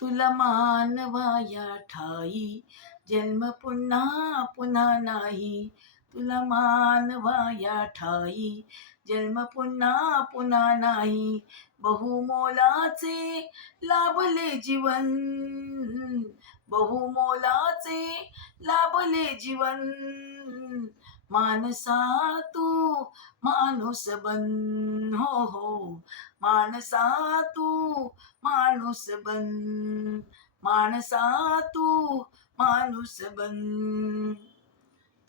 तुला मानवा या ठाई. जन्म पुन्हा पुन्हा नाही. तुला मानवा या ठाई. जन्म पुन्हा पुन्हा नाही. बहुमोलाचे लाभले जीवन. बहुमोलाचे लाभले जीवन. मानसा तू माणूस बन हो हो. माणसा तू माणूस बन माणसा तू माणूस बन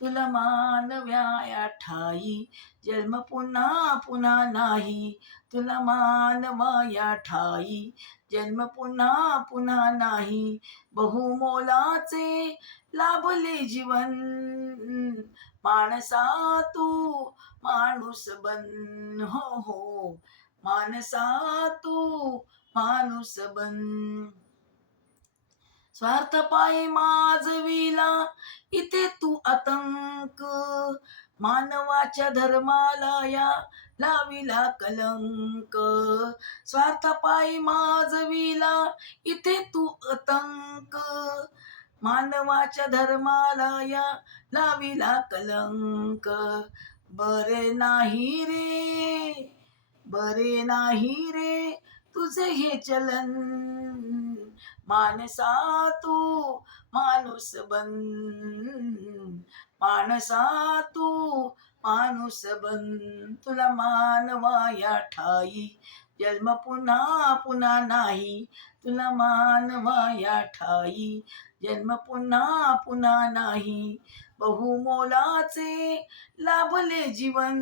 तुला मानव्या ठाई. जन्म पुन्हा पुन्हा नाही. तुला मानवा या ठाई. जन्म पुन्हा पुन्हा नाही. बहुमोलाचे लाभले जीवन. माणसा तू माणूस बन. हो हो. माणसा तू माणूस बन. स्वार्थ पायी माझ इथे तू आतंक. मानवाच्या धर्माला या लाविला कलंक. स्वार्थ पायी माजविला इथे तू आतंक. मानवाच्या धर्माला या लाविला कलंक. बरे नाही रे बरे नाही रे तुझे हे चलन. मानसा तू माणूस बन. मानसा तू माणूस बन. तुला मानवा या ठाई. जन्म पुन्हा पुन्हा नाही. तुला मानवा या ठाई. जन्म पुन्हा पुन्हा नाही. बहुमोलाचे लाभले जीवन.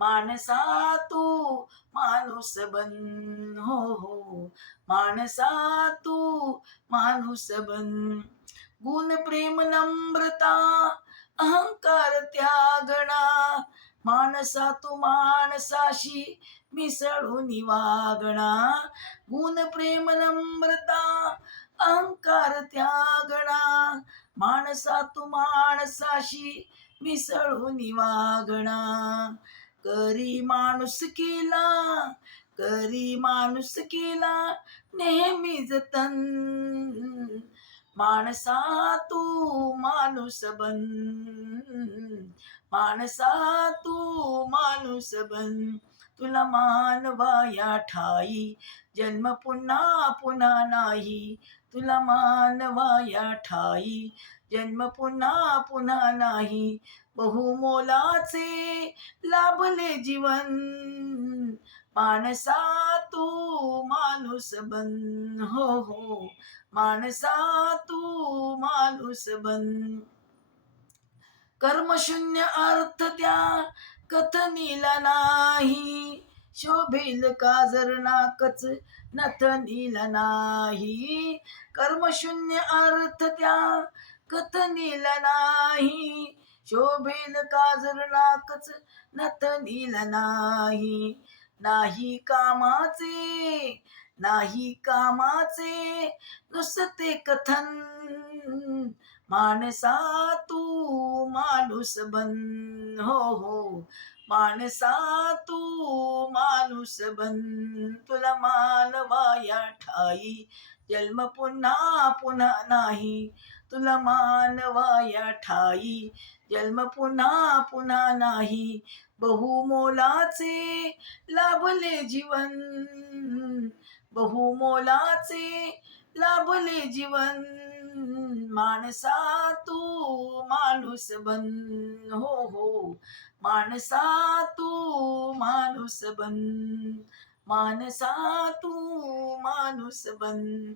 माणसा तू माणूस बन. हो हो. माणसा तू माणूस बन. गुण प्रेम नम्रता अहंकार त्या माणसा तू माणसाशी मिसळून वागणा गुण प्रेम नम्रता अहंकार त्यागणा. माणसा तू माणसाशी मिसळून वागणा करी माणूस केला करी माणूस केला नेहमी जतन माणसा तू माणूस बन. माणसा तू माणूस बन. तुला मानवा या ठाई. जन्म पुन्हा पुन्हा नाही. तुला मानवा या ठाई. जन्म पुन्हा पुन्हा नाही. बहुमोलाचे लाभले जीवन. माणसा तू माणूस बन. हो हो. माणसा तू माणूस बन. कर्मशून्य अर्थ त्या कथनीला नाही. शोभेल काजर नाकच नथनीला नाही. कर्मशून्य अर्थ त्या कथनीला नाही. शोभेल काजर नाकच नथनीला नाही. नाही कामाचे नाही कामाचे नुसते कथन माणसा तू माणूस बन. हो हो. माणसा तू माणूस बन. तुला मानवा या ठाई. जन्म पुन्हा पुन्हा नाही. तुला मानवा या ठाई. जन्म पुन्हा पुन्हा नाही. बहुमोलाचे लाभले जीवन. बहुमोलाचे लाभले जीवन. माणसा तू माणूस बन. हो हो. माणसा तू माणूस बन. माणसा तू माणूस बन.